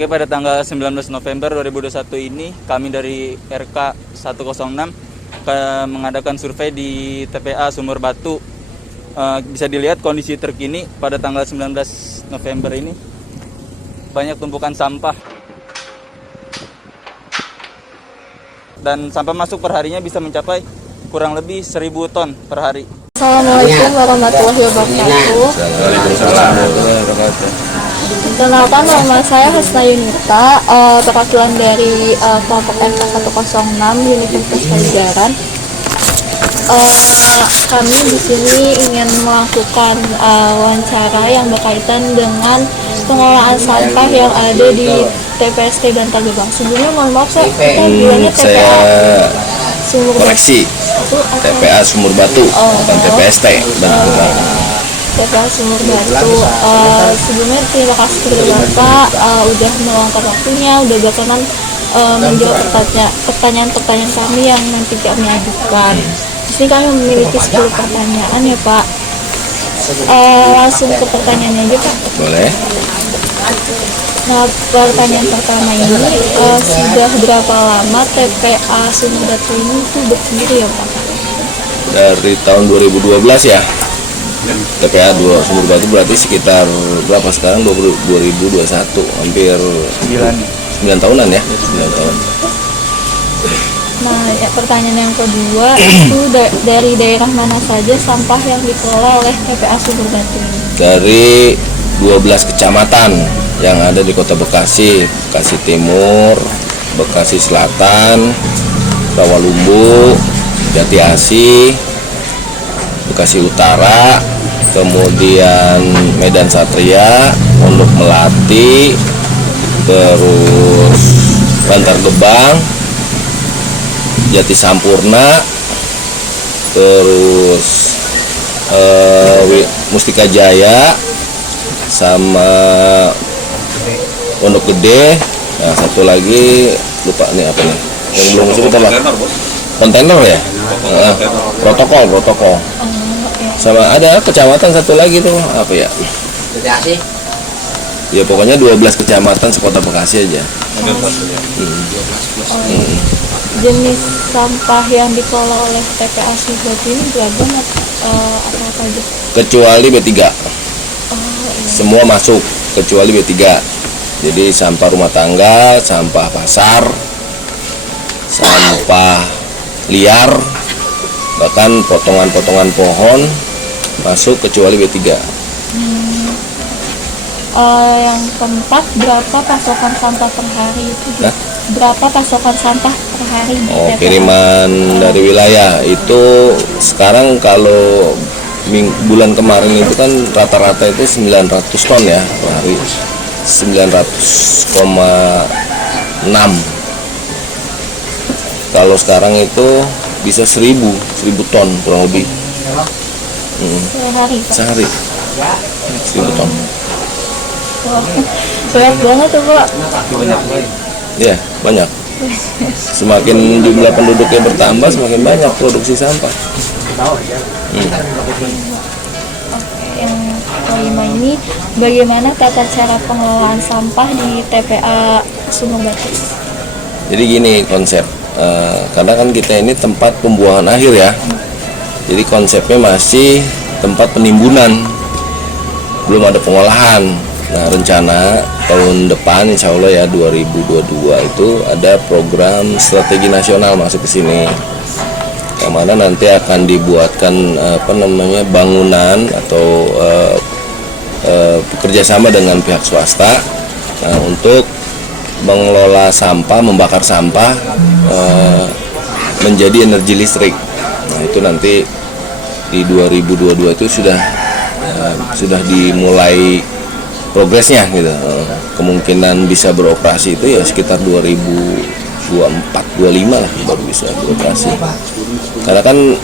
Oke, pada tanggal 19 November 2021 ini kami dari RK 106 mengadakan survei di TPA Sumur Batu. Bisa dilihat kondisi terkini pada tanggal 19 November ini banyak tumpukan sampah. Dan sampah masuk perharinya bisa mencapai kurang lebih 1.000 ton per hari. Assalamualaikum warahmatullahi wabarakatuh. Waalaikumsalam warahmatullahi wabarakatuh. Perkenalkan, nama saya Hasna Yunita, perwakilan dari kelompok RK 106 di Universitas Pajajaran. Kami di sini ingin melakukan wawancara yang berkaitan dengan pengelolaan sampah yang ada di TPST Bantar Gebang. Sebelumnya mohon maaf, kita bilangnya TPA Sumur koreksi TPA Sumur Batu, bukan TPST Bantar Gebang. TPA Sumur Batu. Sebelumnya terima kasih kepada Bapak udah meluangkan waktunya, udah berkenan menjawab pertanyaan-pertanyaan kami yang nanti kami ajukan. Di sini kami memiliki 10 pertanyaan ya Pak. Langsung ke pertanyaannya aja Pak. Boleh. Nah, pertanyaan pertama ini, sudah berapa lama TPA Sumur Batu ini tuh berdiri ya Pak? Dari tahun 2012 ya. TPA Sumur Batu berarti sekitar berapa sekarang? 2021, hampir 9 tahunan ya. 9 tahun. Nah, ya, pertanyaan yang kedua itu dari daerah mana saja sampah yang dikelola oleh TPA Sumur Batu ini? Dari 12 kecamatan yang ada di Kota Bekasi, Bekasi Timur, Bekasi Selatan, Rawalumbu, Jati Asih, Bekasi Utara, kemudian Medan Satria, Pondok Melati, terus Bantar Gebang, Jati Sampurna, terus Mustika Jaya, sama Pondok Gede. Nah, satu lagi lupa nih apa nih yang belum disebut apa? Kontainer ya. Protokol. Sama ada kecamatan satu lagi tuh apa ya? Ya pokoknya 12 kecamatan sekota Bekasi aja. Jenis sampah yang dikelola oleh TPA Sumur Batu ini beragam apa aja? Kecuali B3. Semua masuk kecuali B3. Jadi sampah rumah tangga, sampah pasar, sampah liar, bahkan potongan-potongan pohon masuk kecuali B3. Yang keempat, berapa pasokan sampah per hari itu? Berapa pasokan sampah per hari? Kiriman dari wilayah itu sekarang kalau bulan kemarin itu kan rata-rata itu 900 ton ya per hari, 900,6. Kalau sekarang itu bisa 1000 ton kurang lebih. Sehari 1000 ton. Banyak banget tuh Pak. Ya, banyak. Semakin jumlah penduduknya bertambah, semakin banyak produksi sampah. Yang kelima ini, bagaimana tata cara pengelolaan sampah di TPA Sumur Batu? Jadi gini konsep, karena kan kita ini tempat pembuangan akhir ya. Jadi konsepnya masih tempat penimbunan, belum ada pengolahan. Nah, rencana tahun depan insya Allah ya 2022 itu ada program strategi nasional masuk ke sini, yang mana nanti akan dibuatkan bangunan atau bekerjasama dengan pihak swasta untuk mengelola sampah, membakar sampah menjadi energi listrik. Nah, itu nanti di 2022 itu sudah dimulai progresnya gitu. Kemungkinan bisa beroperasi itu ya sekitar 2024-25 lah baru bisa beroperasi. Karena kan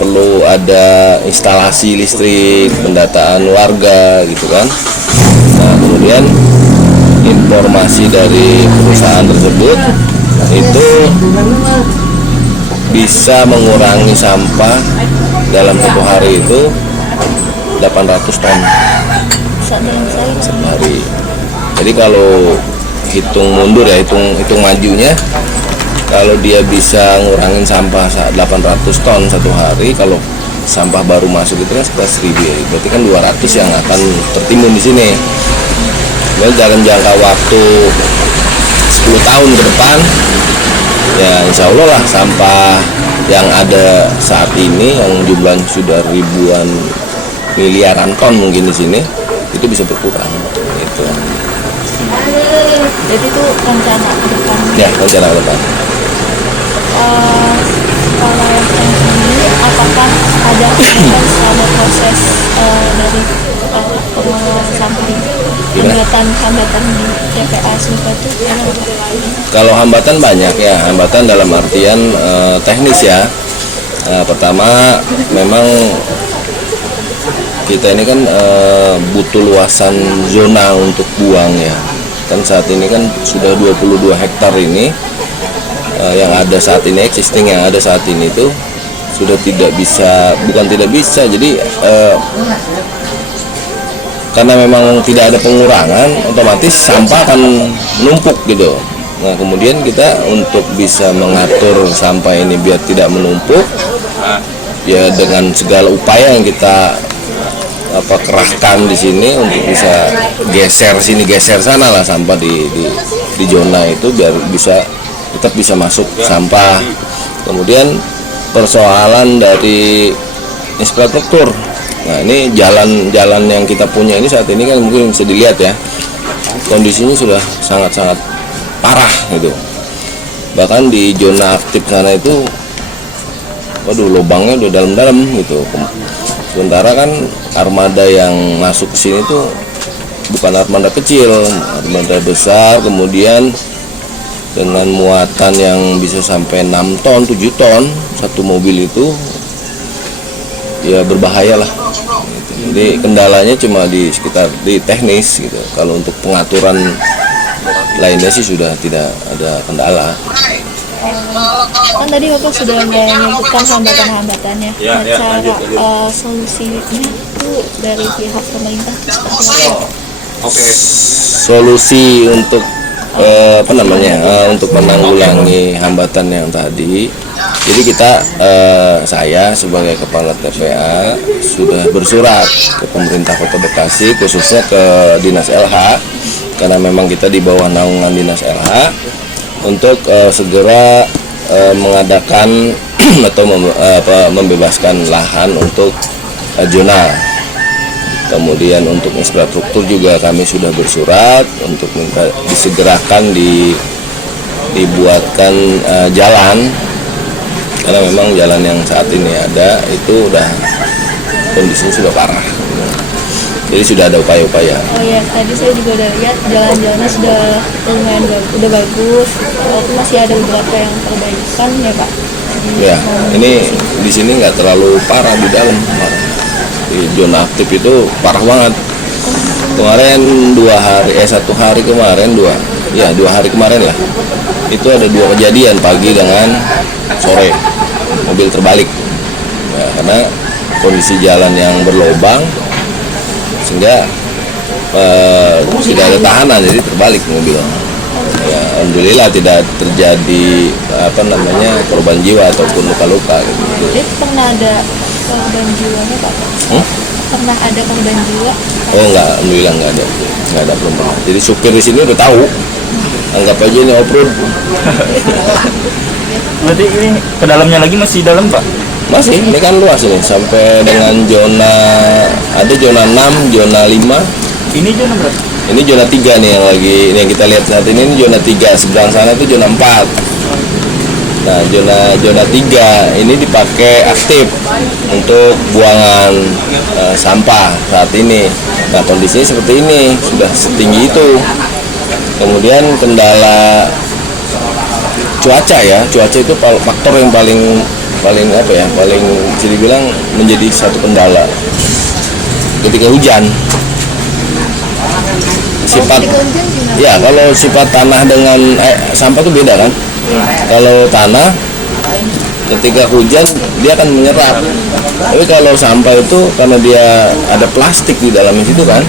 perlu ada instalasi listrik, pendataan warga gitu kan. Nah, kemudian informasi dari perusahaan tersebut itu bisa mengurangi sampah dalam satu hari itu 800 ton sehari. Jadi kalau hitung mundur ya, hitung majunya, kalau dia bisa ngurangin sampah 800 ton satu hari, kalau sampah baru masuk itu kan sekitar 1000 ya, berarti kan 200 yang akan tertimbun di sini. Kemudian dalam jangka waktu 10 tahun ke depan, ya insya Allah lah sampah yang ada saat ini yang jumlahnya sudah ribuan miliaran ton mungkin di sini itu bisa berkurang. Gitu. Jadi itu rencana ke depan. Ya, rencana ke depan. Kalau yang ini apakah ada hambatan selama proses dari sampah hambatan di TPA Sumur Batu? Kalau hambatan banyak ya, hambatan dalam artian teknis ya. Pertama memang kita ini kan butuh luasan zona untuk buang ya. Kan saat ini kan sudah 22 hektar ini yang ada saat ini, existing yang ada saat ini itu sudah tidak bisa, bukan tidak bisa, jadi karena memang tidak ada pengurangan, otomatis sampah akan menumpuk gitu. Nah kemudian kita untuk bisa mengatur sampah ini biar tidak menumpuk, ya dengan segala upaya yang kita kerahkan di sini untuk bisa geser sini geser sana lah sampah di zona itu biar bisa tetap bisa masuk sampah. Kemudian persoalan dari infrastruktur. Nah ini jalan yang kita punya ini saat ini kan mungkin bisa dilihat ya, kondisinya sudah sangat-sangat parah gitu. Bahkan di zona aktif sana itu, waduh lubangnya udah dalam-dalam gitu. Sementara kan armada yang masuk ke sini tuh bukan armada kecil, armada besar, kemudian dengan muatan yang bisa sampai 6 ton, 7 ton satu mobil itu, ya berbahaya lah. Jadi kendalanya cuma di sekitar di teknis gitu. Kalau untuk pengaturan lainnya sih sudah tidak ada kendala. Kan tadi Bapak sudah menyebutkan hambatan-hambatannya. Cara solusinya itu dari pihak pemerintah seperti apa? Solusi untuk untuk menanggulangi hambatan yang tadi, jadi kita saya sebagai kepala TPA sudah bersurat ke pemerintah Kota Bekasi, khususnya ke Dinas LH, karena memang kita di bawah naungan Dinas LH, untuk segera mengadakan atau membebaskan lahan untuk zona. Kemudian untuk infrastruktur juga kami sudah bersurat untuk minta disegerakan dibuatkan jalan, karena memang jalan yang saat ini ada itu udah kondisinya sudah parah. Jadi sudah ada upaya-upaya. Oh ya, tadi saya juga udah lihat jalan-jalannya sudah lumayan udah bagus. Walaupun masih ada beberapa yang perbaikan ya Pak. Ya, ini di sini nggak terlalu parah di dalam. Di zona aktif itu parah banget. Kemarin 2 hari kemarin 2 hari kemarin lah. Itu ada 2 kejadian, pagi dengan sore, mobil terbalik. Ya, karena kondisi jalan yang berlobang sehingga tidak ada tahanan, jadi terbalik mobil. Ya, alhamdulillah tidak terjadi korban jiwa ataupun luka-luka gitu. Jadi pernah ada korban jiwanya Pak? Pernah ada korban jiwa? Oh enggak, alhamdulillah enggak ada belum pernah. Jadi supir di sini udah tahu, anggap aja ini off-road. Berarti ini ke dalamnya lagi masih dalam Pak? Masih, ini kan luas ini sampai dengan zona, ada zona 6, zona 5. Ini zona berapa? Ini zona 3 nih ini yang kita lihat saat ini zona 3, sebelah sana itu zona 4. Nah, zona 3 ini dipakai aktif untuk buangan sampah saat ini. Nah, kondisinya seperti ini, sudah setinggi itu. Kemudian kendala cuaca ya, cuaca itu faktor yang paling bisa dibilang menjadi satu kendala. Ketika hujan, kalau sifat tanah dengan sampah itu beda kan. Kalau tanah ketika hujan dia akan menyerap, tapi kalau sampah itu karena dia ada plastik di dalamnya situ kan,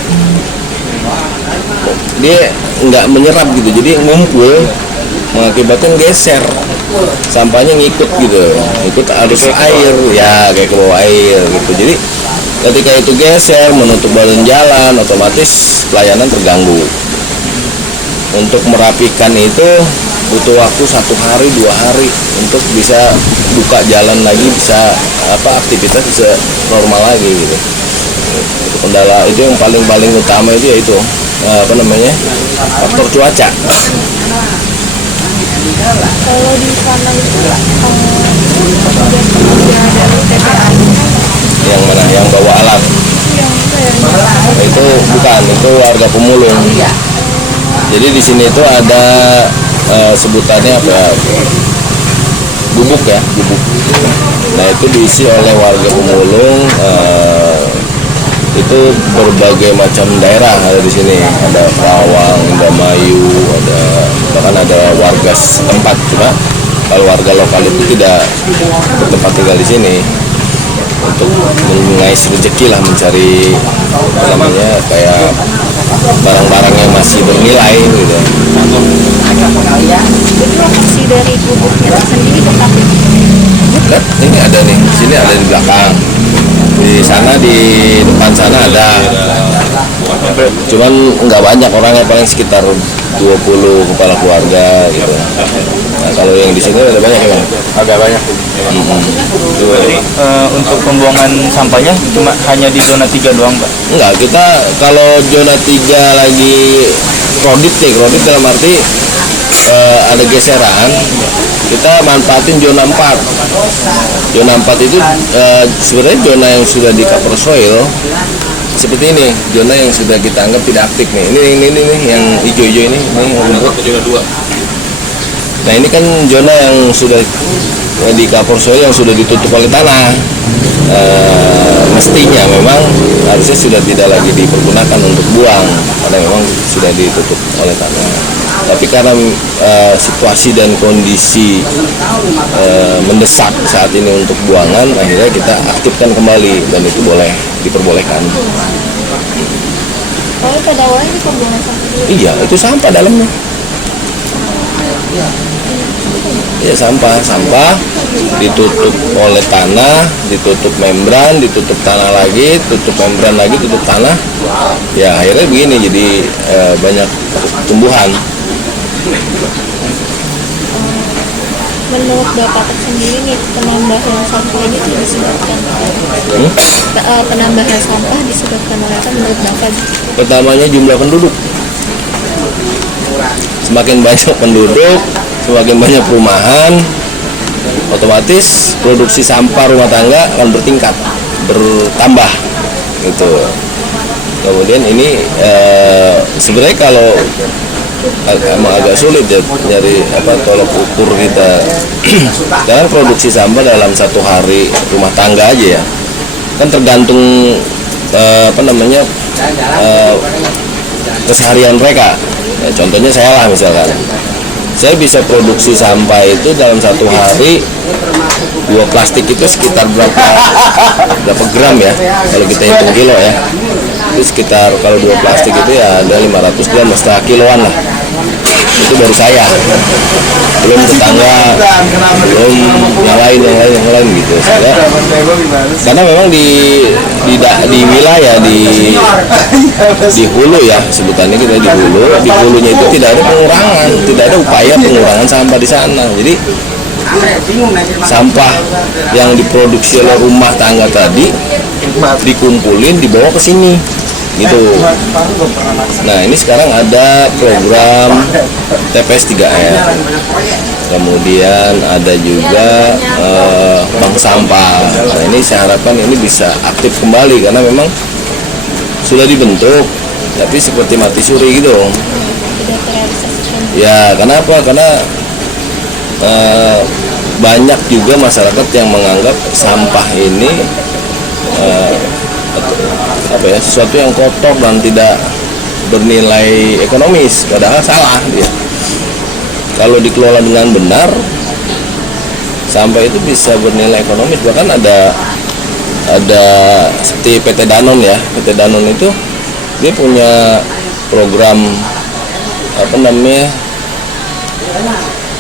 dia nggak menyerap gitu, jadi ngumpul mengakibatkan geser, sampahnya ngikut gitu, ikut arus air ya, kayak ke bawah air gitu. Jadi ketika itu geser menutup badan jalan, otomatis pelayanan terganggu. Untuk merapikan itu butuh waktu 1 hari 2 hari untuk bisa buka jalan lagi, bisa aktivitas bisa normal lagi gitu. Itu kendala, itu yang paling utama itu yaitu faktor cuaca. Kalau di sana itu kemudian ada TPA Yang mana? Yang bawa alat? Itu bukan, itu warga pemulung. Jadi di sini itu ada sebutannya apa ya? Gubuk ya, gubuk. Nah itu diisi oleh warga pemulung. Itu berbagai macam daerah ada di sini. Ada Kerawang, Indramayu, bahkan ada warga setempat. Cuma kalau warga lokal itu tidak bertempat tinggal di sini, untuk mengais rezeki lah, mencari kayak barang-barang yang masih bernilai gitu. Jadi lokasi dari gubuknya sendiri dekat. Lihat, ini ada nih, di sini ada di belakang. Di sana, di depan sana ada. Cuman nggak banyak orangnya, paling sekitar 20 kepala keluarga gitu. Nah, kalau yang di sini ada banyak ya? Agak banyak. Untuk pembuangan sampahnya cuma hanya di zona 3 doang, Pak. Enggak, kita kalau zona 3 lagi krodit dalam arti ada geseran, kita manfaatin zona 4. Zona 4 itu sebenarnya zona yang sudah di cover soil seperti ini, zona yang sudah kita anggap tidak aktif nih. Ini yang hijau-hijau ini zona 2. Nah ini kan zona yang sudah di cover soil, yang sudah ditutup oleh tanah. Mestinya memang harusnya sudah tidak lagi dipergunakan untuk buang, karena memang sudah ditutup oleh tanah. Tapi karena situasi dan kondisi mendesak saat ini untuk buangan, akhirnya kita aktifkan kembali, dan itu diperbolehkan. Kalau pada awalnya itu pembuangan sampah dulu. Iya, itu sampah dalamnya. Ya sampah ditutup oleh tanah, ditutup membran, ditutup tanah lagi, tutup membran lagi, tutup tanah. Ya akhirnya begini, jadi banyak tumbuhan. Menurut Bapak sendiri nih, penambahan sampah ini tuh disebabkan penambahan sampah disebabkan oleh apa menurut Bapak? Pertamanya jumlah penduduk. Semakin banyak penduduk, semakin banyak perumahan, otomatis produksi sampah rumah tangga akan bertambah gitu. Kemudian ini sebenarnya kalau emang agak sulit ya nyari tolok ukur kita. Karena produksi sampah dalam 1 hari rumah tangga aja ya, kan tergantung keseharian mereka. Ya, contohnya saya lah, misalkan saya bisa produksi sampah itu dalam 1 hari 2 plastik itu sekitar berapa gram ya, kalau kita hitung kilo ya, itu sekitar, kalau 2 plastik itu ya ada 500 gram, setengah kiloan lah. Itu baru saya, belum tetangga, belum yang lain gitu. Karena memang di wilayah di hulu ya, sebutannya kita di hulunya itu tidak ada pengurangan, tidak ada upaya pengurangan sampah di sana. Jadi sampah yang diproduksi oleh rumah tangga tadi dikumpulin, dibawa ke sini gitu. Nah ini sekarang ada program TPS 3R, kemudian ada juga bank sampah. Nah ini saya harapkan ini bisa aktif kembali, karena memang sudah dibentuk tapi seperti mati suri gitu ya. Kenapa? Karena banyak juga masyarakat yang menganggap sampah ini sesuatu yang kotor dan tidak bernilai ekonomis, padahal salah dia. Kalau dikelola dengan benar, sampah itu bisa bernilai ekonomis. Bahkan ada seperti PT Danone ya, PT Danone itu dia punya program apa namanya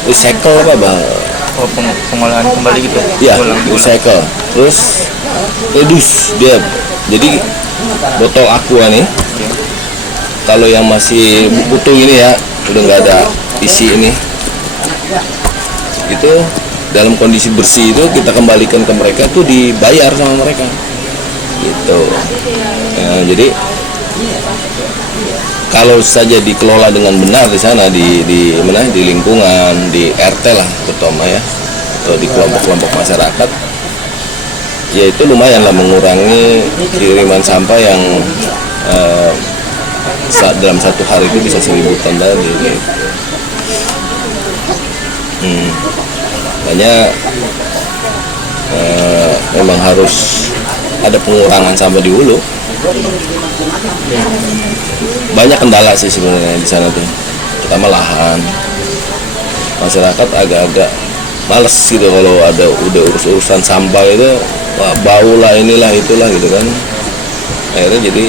recycle apa bang? Oh, pengolahan kembali gitu. Ya, Ulang. recycle. Terus reduce dia. Jadi botol aqua nih, kalau yang masih utuh ini ya, udah nggak ada isi ini, itu dalam kondisi bersih itu kita kembalikan ke mereka tuh dibayar sama mereka, gitu. Nah, jadi kalau saja dikelola dengan benar di sana di lingkungan di RT lah terutama ya, atau di kelompok-kelompok masyarakat, ya itu lumayan lah mengurangi kiriman sampah yang dalam satu hari itu bisa 1000 ton tadi. Makanya memang harus ada pengurangan sampah di hulu. Banyak kendala sih sebenarnya di sana tuh, terutama lahan. Masyarakat agak-agak males gitu kalau ada udah urusan sampah itu, wah, bau lah inilah itulah gitu kan. Akhirnya jadi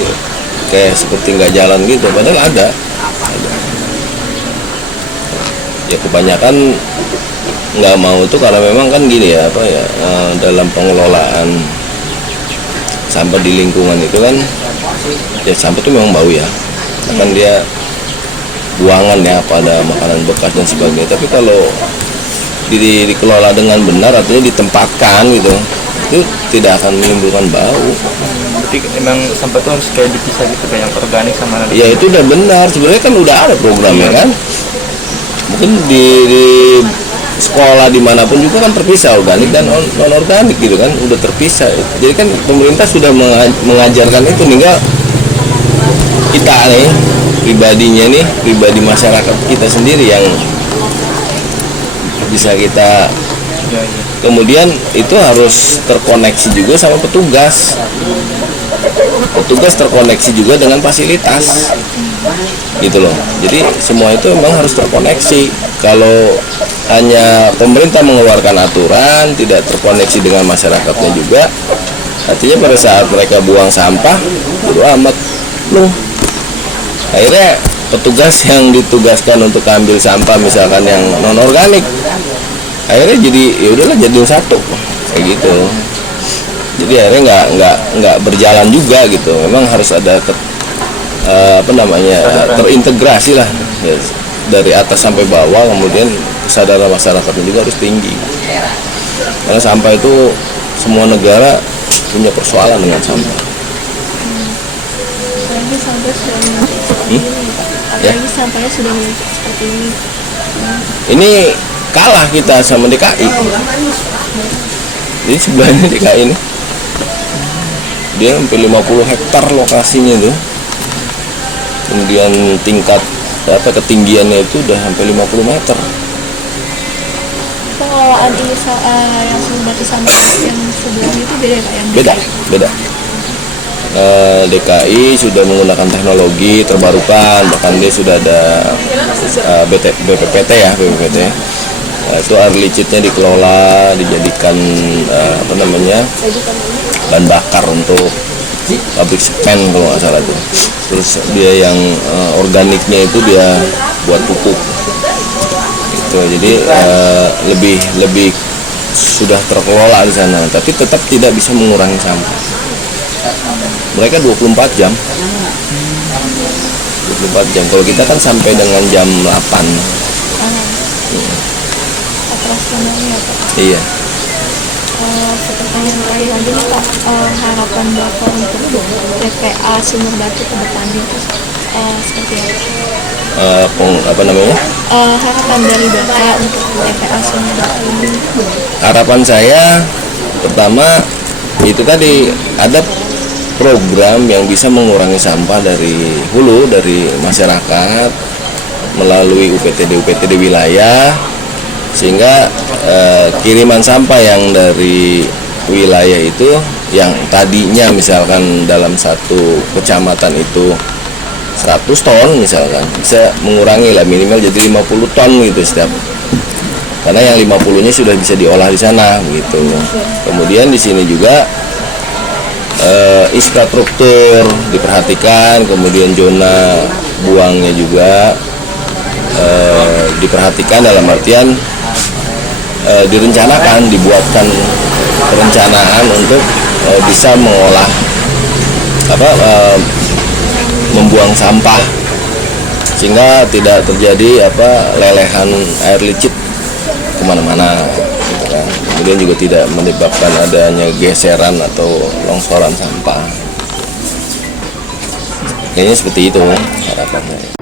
kayak seperti nggak jalan gitu, padahal ada. Ya kebanyakan nggak mau tuh karena memang kan gini ya, apa ya, dalam pengelolaan sampah di lingkungan itu kan, ya sampah itu memang bau ya, kan dia buangan ya pada makanan bekas dan sebagainya. Tapi kalau dikelola dengan benar, artinya ditempatkan gitu, itu tidak akan menimbulkan bau. Jadi emang sampah itu harus kayak dipisah gitu, kayak yang organik sama non. Ya itu udah benar, sebenarnya kan udah ada programnya kan. Mungkin di sekolah dimanapun juga kan terpisah organik dan non organik gitu kan, udah terpisah. Jadi kan pemerintah sudah mengajarkan itu, tinggal kita nih pribadinya nih, pribadi masyarakat kita sendiri yang bisa kita kemudian itu harus terkoneksi juga sama petugas terkoneksi juga dengan fasilitas gitu loh. Jadi semua itu memang harus terkoneksi. Kalau hanya pemerintah mengeluarkan aturan, tidak terkoneksi dengan masyarakatnya juga, artinya pada saat mereka buang sampah bodo amat loh. Akhirnya petugas yang ditugaskan untuk ambil sampah misalkan yang non organik, akhirnya jadi ya udahlah jadiin satu kayak gitu. Jadi akhirnya nggak berjalan juga gitu. Memang harus ada terintegrasi lah ya, dari atas sampai bawah. Kemudian kesadaran masyarakatnya juga harus tinggi, karena sampah itu semua negara punya persoalan dengan sampah. Apalagi sampah sudah menumpuk seperti ini. Apalagi sampahnya sudah menumpuk seperti ini. Ini kalah kita sama DKI. Jadi sebelahnya DKI ini, dia sampai 50 hektar lokasinya tuh. Kemudian tingkat ketinggiannya itu udah sampai 50 meter. Pengelolaan ini yang Sumur Batu sama yang sebelumnya itu beda Pak? Beda. DKI sudah menggunakan teknologi terbarukan, bahkan dia sudah ada BPPT ya. Itu air licitnya dikelola, dijadikan bahan bakar untuk pabrik semen kalau nggak salah tuh. Terus dia yang organiknya itu dia buat pupuk gitu. Jadi lebih sudah terkelola di sana, tapi tetap tidak bisa mengurangi sampah. Mereka 24 jam. Kalau kita kan sampai dengan jam 8. Operasionalnya Pak? Iya. Pertanyaan terakhir lagi nih Pak, harapan Bapak untuk TPA Sumur Batu ke depannya itu seperti apa? Harapan dari Bapak untuk TPA Sumur Batu ini? Harapan saya pertama itu tadi ada program yang bisa mengurangi sampah dari hulu, dari masyarakat melalui UPTD wilayah, sehingga kiriman sampah yang dari wilayah itu yang tadinya misalkan dalam satu kecamatan itu 100 ton misalkan, bisa mengurangi lah minimal jadi 50 ton gitu setiap, karena yang 50-nya sudah bisa diolah di sana gitu. Kemudian di sini juga infrastruktur diperhatikan, kemudian zona buangnya juga diperhatikan, dalam artian direncanakan, dibuatkan perencanaan untuk bisa mengolah membuang sampah sehingga tidak terjadi lelehan air licin kemana-mana gitu kan. Kemudian juga tidak menyebabkan adanya geseran atau longsoran sampah. Kayaknya seperti itu harapannya.